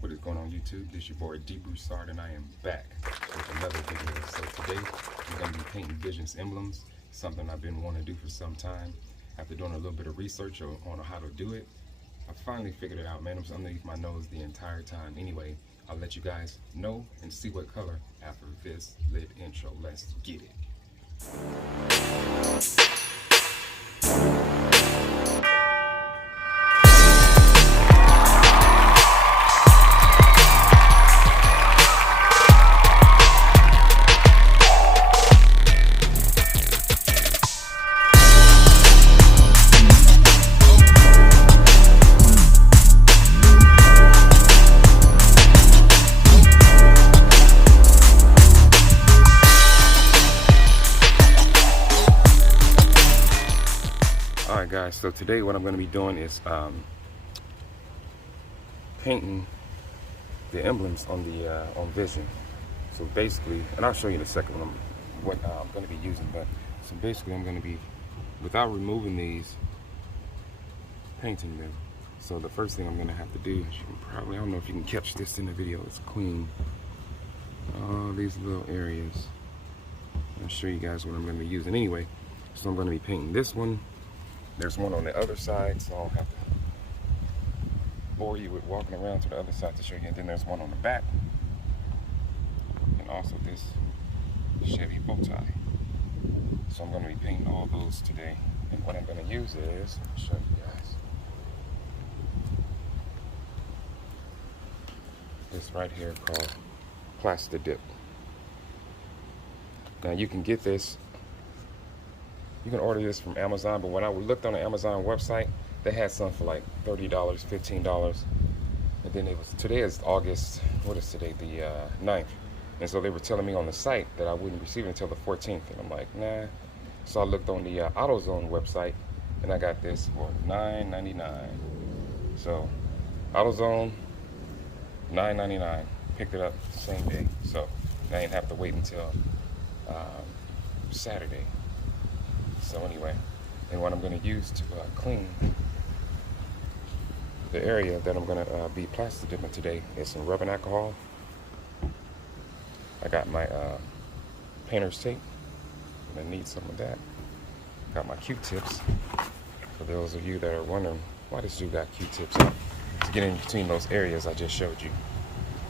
What is going on YouTube? This is your boy D. Broussard and I am back with another video. So today I'm going to be painting Vision's emblems, something I've been wanting to do for some time. After doing a little bit of research on how to do it, I finally figured it out, man. It was underneath my nose the entire time. Anyway, I'll let you guys know and see what color after this lit intro. Let's get it. Alright guys, so today what I'm going to be doing is painting the emblems on the on Vision. So basically, and I'll show you in a second what I'm going to be using, but so basically I'm going to be, without removing these, painting them. So the first thing I'm going to have to do, as you can probably, I don't know if you can catch this in the video, is clean all these little areas. I'll show you guys what I'm going to be using anyway. So I'm going to be painting this one. There's one on the other side, so I'll have to bore you with walking around to the other side to show you. And then there's one on the back, and also this Chevy bow tie. So I'm going to be painting all those today. And what I'm going to use is, I'll show you guys, this right here called Plasti Dip. Now you can get this. You can order this from Amazon, but when I looked on the Amazon website, they had some for like $30, $15. And then it was, today is August, what is today, the 9th. And so they were telling me on the site that I wouldn't receive it until the 14th. And I'm like, nah. So I looked on the AutoZone website, and I got this for $9.99. So AutoZone, $9.99. Picked it up the same day. So I didn't have to wait until Saturday. So anyway, and what I'm going to use to clean the area that I'm going to be plasti dipping today is some rubbing alcohol. I got my painter's tape. I'm going to need some of that. Got my Q-tips. For those of you that are wondering why this dude got Q-tips out, to get in between those areas I just showed you,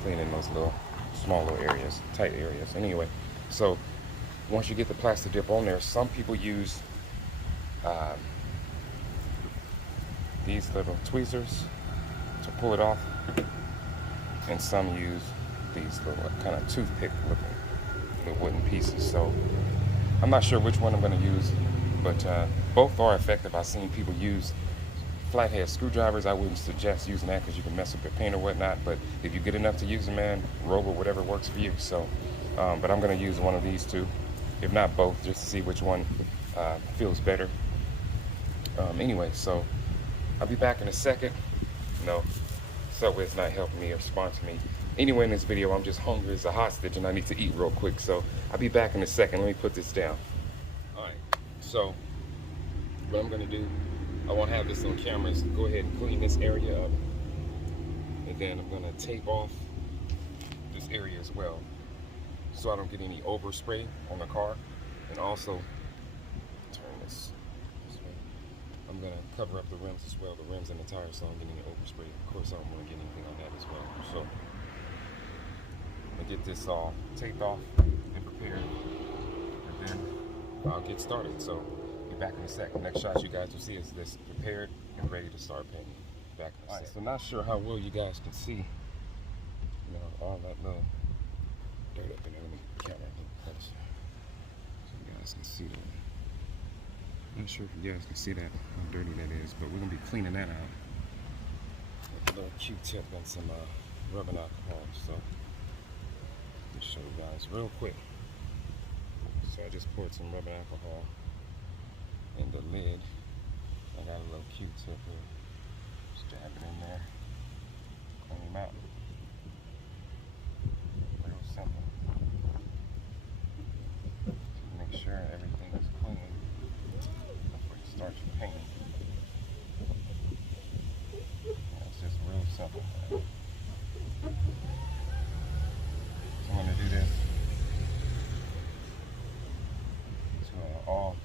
cleaning those little small little areas, tight areas. Anyway, so once you get the plasti dip on there, some people use these little tweezers to pull it off, and some use these little kind of toothpick looking little wooden pieces. So I'm not sure which one I'm going to use, but both are effective. I've seen people use flathead screwdrivers. I wouldn't suggest using that because you can mess up your paint or whatnot, but if you get enough to use them, man, roll with whatever works for you. So but I'm going to use one of these two, if not both, just to see which one feels better. Anyway, so I'll be back in a second. No, Subway's not helping me or sponsoring me. Anyway, in this video, I'm just hungry as a hostage and I need to eat real quick. So I'll be back in a second. Let me put this down. All right, so what I'm going to do, I won't have this on camera, so go ahead and clean this area up. And then I'm going to tape off this area as well, so I don't get any overspray on the car. And also, turn this way. I'm going to cover up the rims as well, the rims and the tires, so I don't get any overspray. Of course, I don't want to get anything on that as well. So, I'm going to get this all taped off and prepared, and then I'll get started. So, be back in a second. Next shot you guys will see is this prepared and ready to start painting. Back in a second. So, not sure how well you guys can see, you know, all that little dirt up in there. Let me camera a little closer so you guys can see that. I'm not sure if you guys can see that, how dirty that is, but we're going to be cleaning that out with a little Q-tip and some rubbing alcohol. So let me show you guys real quick. So I just poured some rubbing alcohol in the lid. I got a little Q-tip here. Just dab it in there, clean them out. Real simple. Make sure everything is clean before you start your painting. It's just real simple. I'm going to do this to all.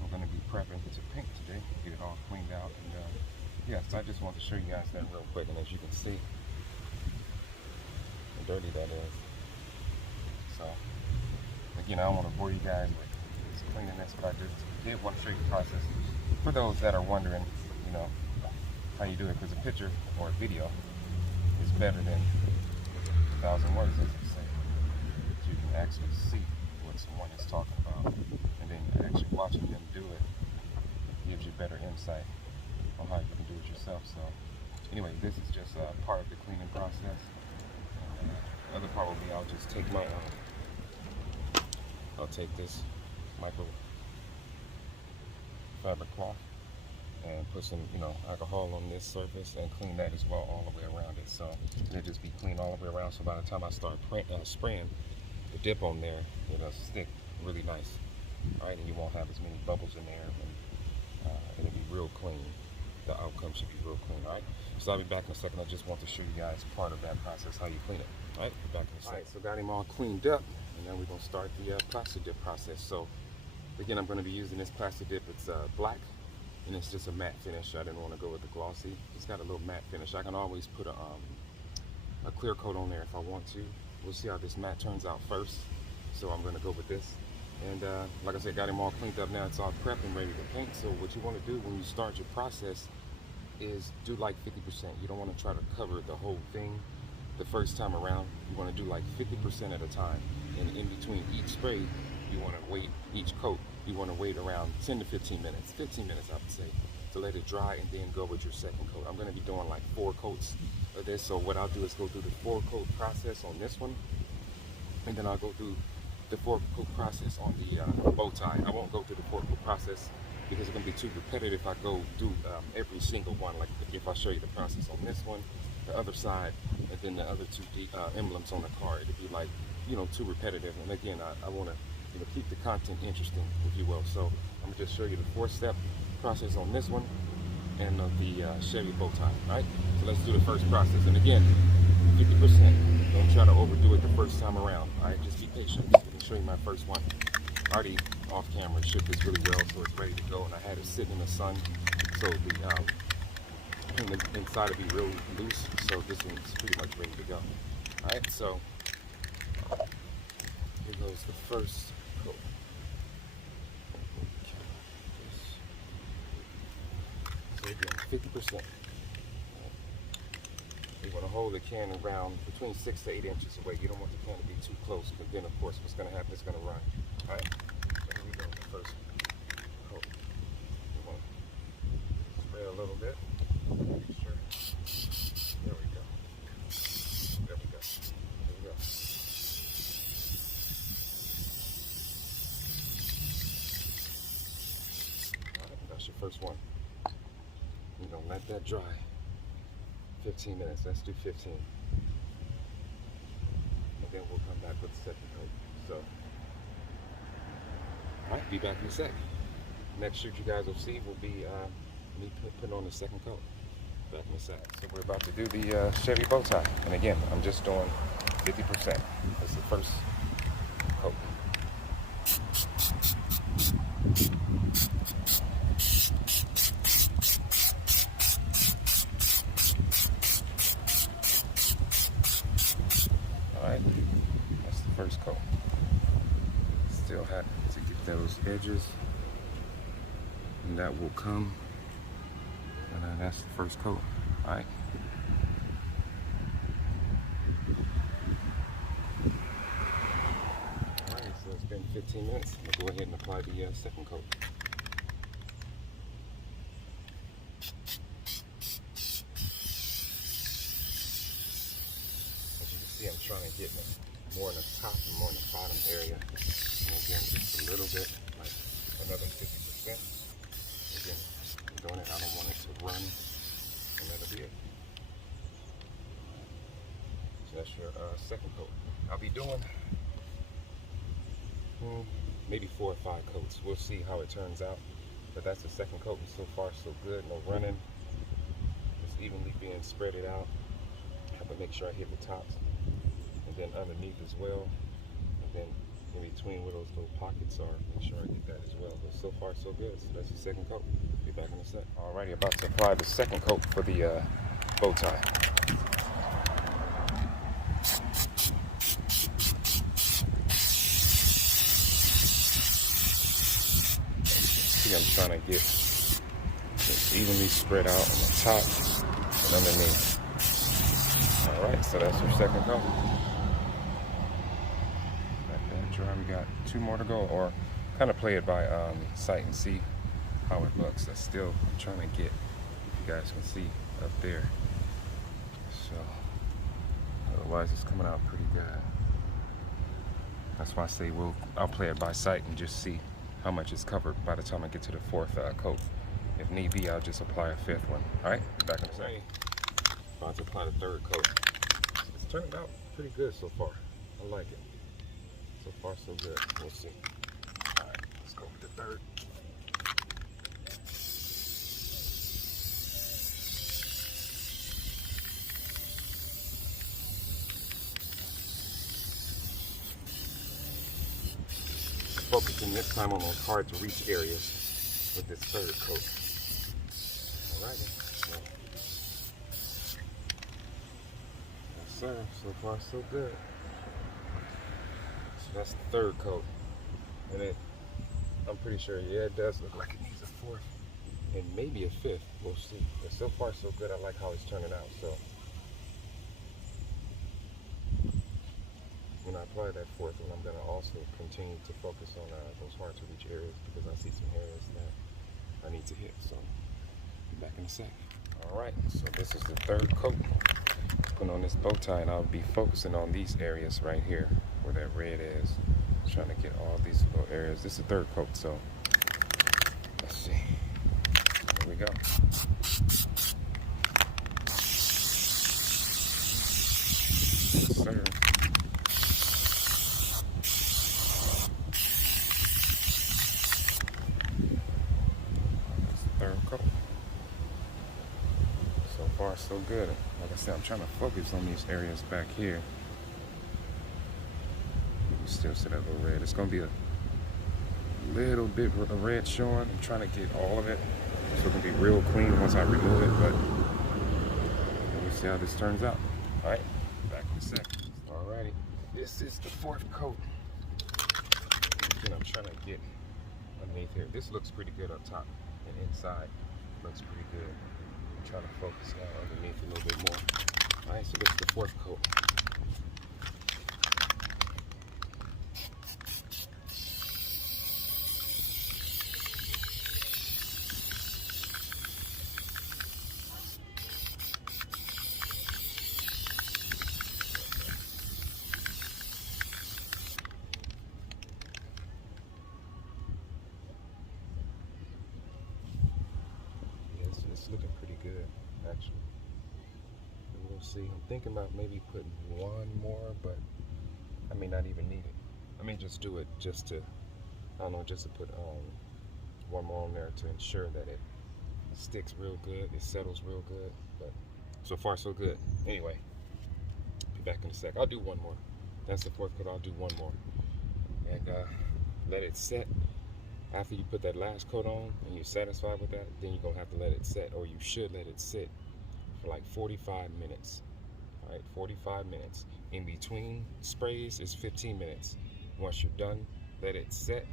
We're going to be prepping to paint today, get it all cleaned out. And yeah, so I just want to show you guys that real quick. And as you can see, how dirty that is. So again, I don't want to bore you guys with cleaning this, but I just did want to show you the process for those that are wondering, you know, how you do it, because a picture or a video is better than 1,000 words, as they say. So you can actually see what someone is talking about, and then actually watching them do it gives you better insight on how you can do it yourself. So anyway, this is just part of the cleaning process. The other part will be I'll just take my I'll take this micro fabric cloth and put some, you know, alcohol on this surface and clean that as well all the way around it. So it'll just be clean all the way around. So by the time I start spraying the dip on there, it'll stick really nice. All right, and you won't have as many bubbles in there, and it'll be real clean. The outcome should be real clean. All right. So I'll be back in a second. I just want to show you guys part of that process, how you clean it. All right, be back in a second. All right, so got him all cleaned up, and then we're gonna start the Plasti Dip process. So again, I'm gonna be using this Plasti Dip. It's black, and it's just a matte finish. I didn't want to go with the glossy. It's got a little matte finish. I can always put a clear coat on there if I want to. We'll see how this matte turns out first. So I'm gonna go with this. And like I said, got him all cleaned up now. It's all prepped and ready to paint. So what you want to do when you start your process is do like 50%. You don't want to try to cover the whole thing the first time around. You want to do like 50% at a time. And in between each spray, you want to wait, each coat, you want to wait around 10 to 15 minutes. 15 minutes, I would say, to let it dry and then go with your second coat. I'm going to be doing like 4 coats of this. So what I'll do is go through the 4-coat process on this one. And then I'll go through the 4-coat process on the bow tie. I won't go through the 4-coat process because it's going to be too repetitive if I go through every single one. Like if I show you the process on this one, the other side, and then the other 2 emblems on the card, it'd be like, you know, too repetitive. And again, I want to, you know, keep the content interesting, if you will. So I'm gonna just show you the 4-step process on this one and the Chevy bow tie. All right, so let's do the first process. And again, 50%. Don't try to overdo it the first time around. All right, just be patient. Let me show you my first one. Already off camera, shipped this really well, so it's ready to go. And I had it sitting in the sun, so the inside will be real loose. So this one's pretty much ready to go. All right, so here goes the first coat. So again, 50%. You want to hold the can around between 6 to 8 inches away. You don't want the can to be too close, because then, of course, what's going to happen is going to run. All right, so here we go. The first coat. You want to spray a little bit. Make sure. There we go. There we go. There we go. All right, that's your first one. You're going to let that dry. 15 minutes. Let's do 15. And then we'll come back with the second coat. So, alright, be back in a sec. Next shoot you guys will see will be me putting on the second coat. Back in a sec. So we're about to do the Chevy bow tie. And again, I'm just doing 50%. That's the first coat. Alright, that's the first coat. Still have to get those edges, and that will come, and then that's the first coat. Alright. Alright, so it's been 15 minutes. I'm going to go ahead and apply the second coat. I'm trying to get more in the top and more in the bottom area. And again, just a little bit, like another 50%. Again, I'm doing it, I don't want it to run, and that'll be it. So that's your second coat. I'll be doing maybe 4 or 5 coats. We'll see how it turns out. But that's the second coat, and so far so good. No running. It's evenly being spreaded out. I have to make sure I hit the tops, and then underneath as well, and then in between where those little pockets are, make sure I get that as well. But so far so good. So that's the second coat. Be back in a sec. Alrighty, about to apply the second coat for the bow tie. See, I'm trying to get it evenly spread out on the top and underneath. Alright, so that's your second coat. Let that dry. We got 2 more to go, or kind of play it by sight and see how it looks. That's still I'm trying to get, you guys can see up there. So otherwise it's coming out pretty good. That's why I say I'll play it by sight and just see how much is covered by the time I get to the 4th coat. If need be, I'll just apply a 5th one. Alright, back in a second. About to apply the 3rd coat. It's turning out pretty good so far. I like it. So far so good. We'll see. Alright, let's go with the 3rd. Focusing this time on those hard to reach areas with this 3rd coat. Alright, so, yes sir, so far so good. So that's the 3rd coat, and I'm pretty sure, yeah, it does look like it needs a 4th and maybe a 5th. We'll see. But so far so good. I like how it's turning out. So when I apply that 4th one, I'm going to also continue to focus on those hard to reach areas, because I see some areas that I need to hit. So be back in a sec. Alright, so this is the 3rd coat. Putting on this bow tie, and I'll be focusing on these areas right here where that red is. I'm trying to get all these little areas. This is the 3rd coat, so let's see. Here we go. Yes, sir. So far so good. Like I said, I'm trying to focus on these areas back here. You still see that little red. It's going to be a little bit of red showing. I'm trying to get all of it so it can be real clean once I remove it, but we'll see how this turns out. Alright, back in a sec. Alrighty, this is the 4th coat. And I'm trying to get underneath here. This looks pretty good up top, and inside looks pretty good. I'm trying to focus now underneath a little bit more. Alright, so this is the 4th coat. It's looking pretty good, actually. And we'll see. I'm thinking about maybe putting one more, but I may not even need it. I may just do it just to, I don't know, just to put one more on there to ensure that it sticks real good, it settles real good. But so far so good. Anyway, be back in a sec. I'll do one more. That's the 4th coat. I'll do one more and let it set. After you put that last coat on and you're satisfied with that, then you're gonna have to let it set, or you should let it sit for like 45 minutes. All right, 45 minutes. In between sprays is 15 minutes. Once you're done, let it set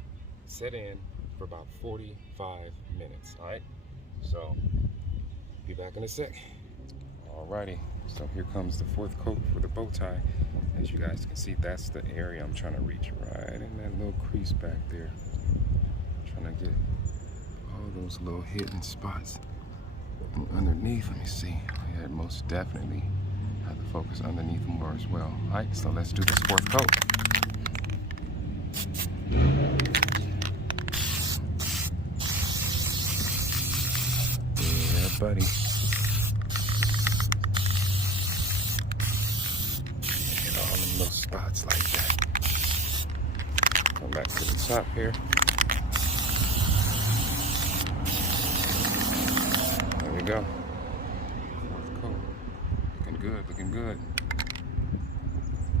in for about 45 minutes. All right, so be back in a sec. Alrighty, so here comes the 4th coat for the bow tie. As you guys can see, that's the area I'm trying to reach, right in that little crease back there. Trying to get all those little hidden spots. And underneath, let me see. Yeah, most definitely have to focus underneath more as well. All right, so let's do this 4th coat. Yeah, buddy. Get all them little spots like that. Come back to the top here. There we go. 4th coat. Looking good. looking good.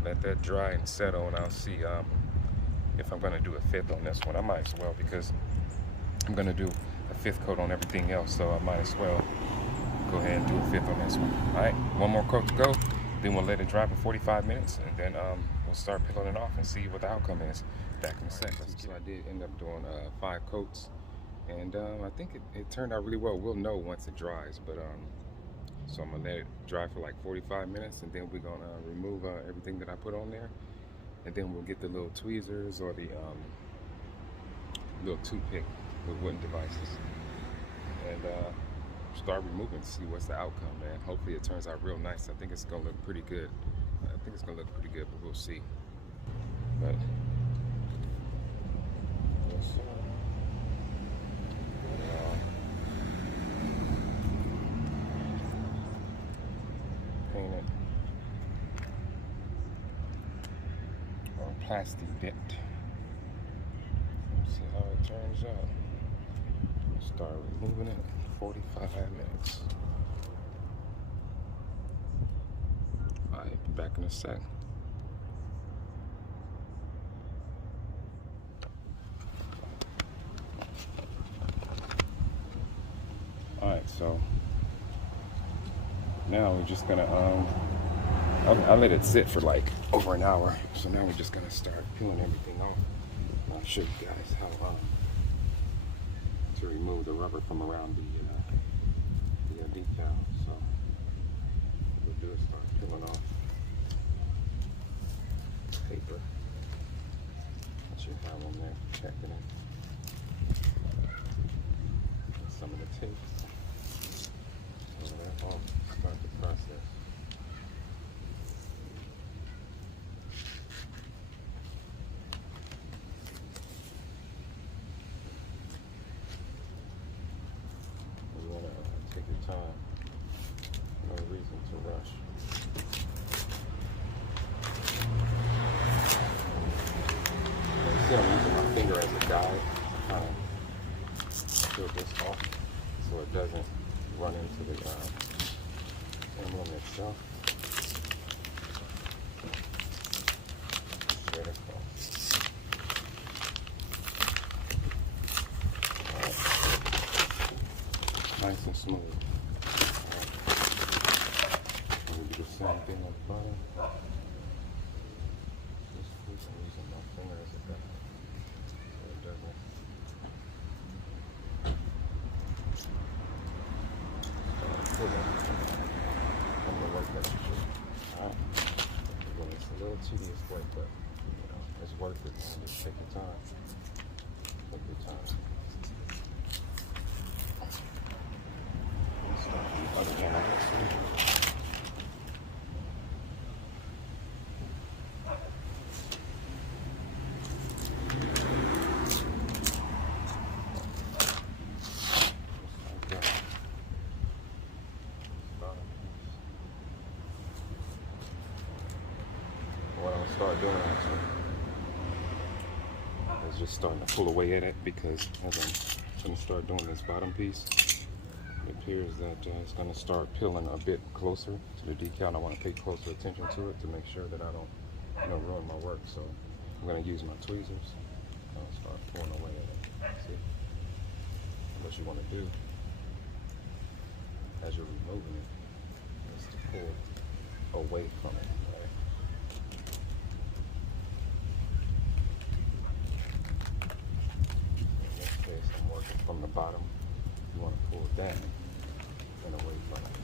Let that dry and settle, and I'll see if I'm gonna do a fifth on this one. I might as well, because I'm gonna do a fifth coat on everything else, so I might as well go ahead and do a fifth on this one. All right, one more coat to go, then we'll let it dry for 45 minutes, and then we'll start peeling it off and see what the outcome is. Back in a second. So I did end up doing 5 coats, and I think it turned out really well. We'll know once it dries, but so I'm gonna let it dry for like 45 minutes, and then we're gonna remove everything that I put on there, and then we'll get the little tweezers or the little toothpick with wooden devices, and start removing to see what's the outcome, man. Hopefully it turns out real nice. I think it's gonna look pretty good. I think it's gonna look pretty good, but we'll see. But yes, sir. Paint it on Plasti Dip. See how it turns out. Start removing it. 45 minutes. Alright, back in a sec. Alright, so now we're just gonna I let it sit for like over an hour. So now we're just gonna start peeling everything off. I'll show you guys how to remove the rubber from around the decal. So what we'll do is start peeling off paper that you have on there, protecting it. And some of the tape. So that all start the process. Take your time. No reason to rush. You see, I'm using my finger as a guide to kind of peel this off so it doesn't run into the emblem itself. Straight across. Nice and smooth. We'll do the same thing on the bottom. Just I'm using my finger as a guide, so it doesn't. Pull it from the work that you should. Alright. Again, it's a little tedious work, but you know, it's worth it, man. Just take your time. Take your time. Other hand on this one. What I'm gonna start doing actually is just starting to pull away at it, because as I'm gonna start doing this bottom piece, it appears that it's going to start peeling a bit closer to the decal, and I want to pay closer attention to it to make sure that I don't, ruin my work. So I'm going to use my tweezers. I'll start pulling away at it. See? What you want to do as you're removing it is to pull away from it. Right? In this case, I'm working from the bottom. You want to pull it down and away from it.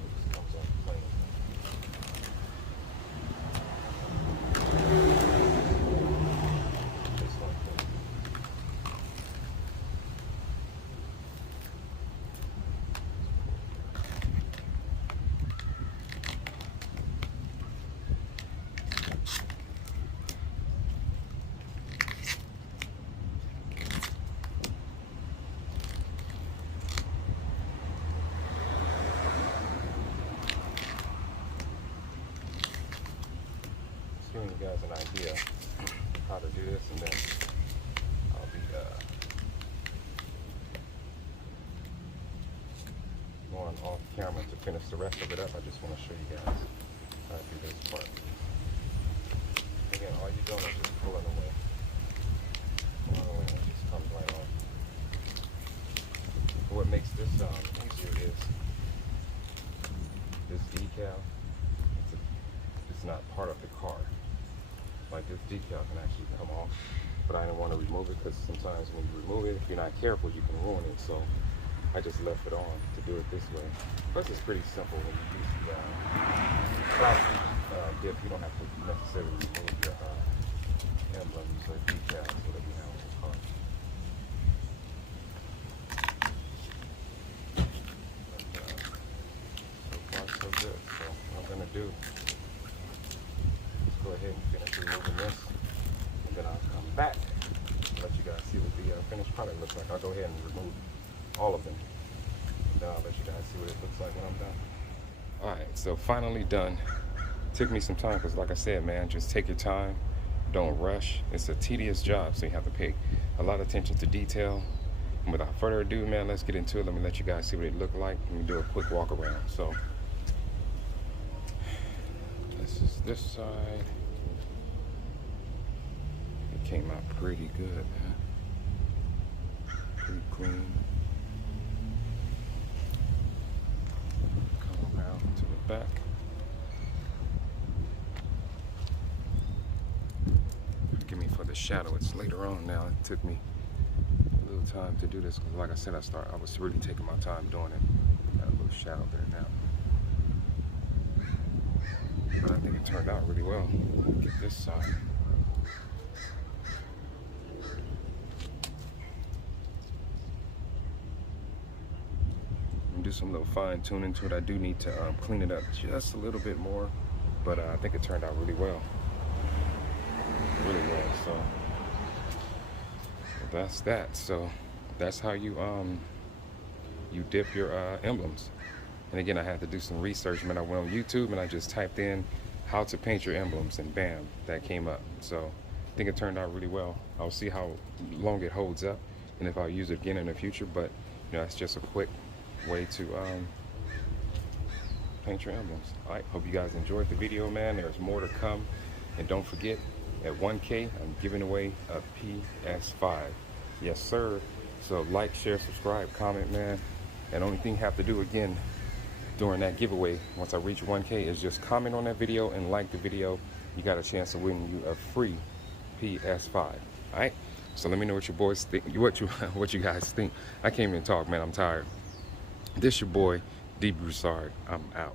It just comes off plain. Just like that. Giving you guys an idea of how to do this, and then I'll be going off camera to finish the rest of it up. I just want to show you guys how to do this part. Again, all you're doing is just pulling away. Pulling away, and it just comes right off. But what makes this easier is this decal. It's not part of the car. Like this decal can actually come off, but I didn't want to remove it because sometimes when you remove it, if you're not careful, you can ruin it. So I just left it on to do it this way. Plus, it's pretty simple when you use the plastic dip. You don't have to necessarily remove your emblems or decals, whatever you have on the car. But, so far, so good. So what I'm gonna do is go ahead and finish removing this, and then I'll come back and let you guys see what the finished product looks like. I'll go ahead and remove all of them, and then I'll let you guys see what it looks like when I'm done. All right, so finally done. Took me some time because, like I said, man, just take your time. Don't rush. It's a tedious job, so you have to pay a lot of attention to detail. And without further ado, man, let's get into it. Let me let you guys see what it looked like. Let me do a quick walk around. So this is this side. It came out pretty good, man. Pretty clean. Come around to the back. Forgive me for the shadow. It's later on now. It took me a little time to do this because, like I said, I was really taking my time doing it. Got a little shadow there now. But I think it turned out really well. Get this side. Do some little fine tuning to it. I do need to clean it up just a little bit more, but I think it turned out really well. Really well. So that's that. So that's how you dip your emblems. And again, I had to do some research. Man, I went on YouTube and I just typed in how to paint your emblems, and bam, that came up. So I think it turned out really well. I'll see how long it holds up and if I'll use it again in the future. But you know, that's just a quick way to paint your emblems. All right, hope you guys enjoyed the video, man. There's more to come, and don't forget, at 1K I'm giving away a PS5. Yes sir. So like, share, subscribe, comment, man. And only thing you have to do again during that giveaway once I reach 1K is just comment on that video and like the video. You got a chance to win you a free PS5. All right, so let me know what your boys think, what you guys think. I can't even talk, man. I'm tired. This your boy, D. Broussard. I'm out.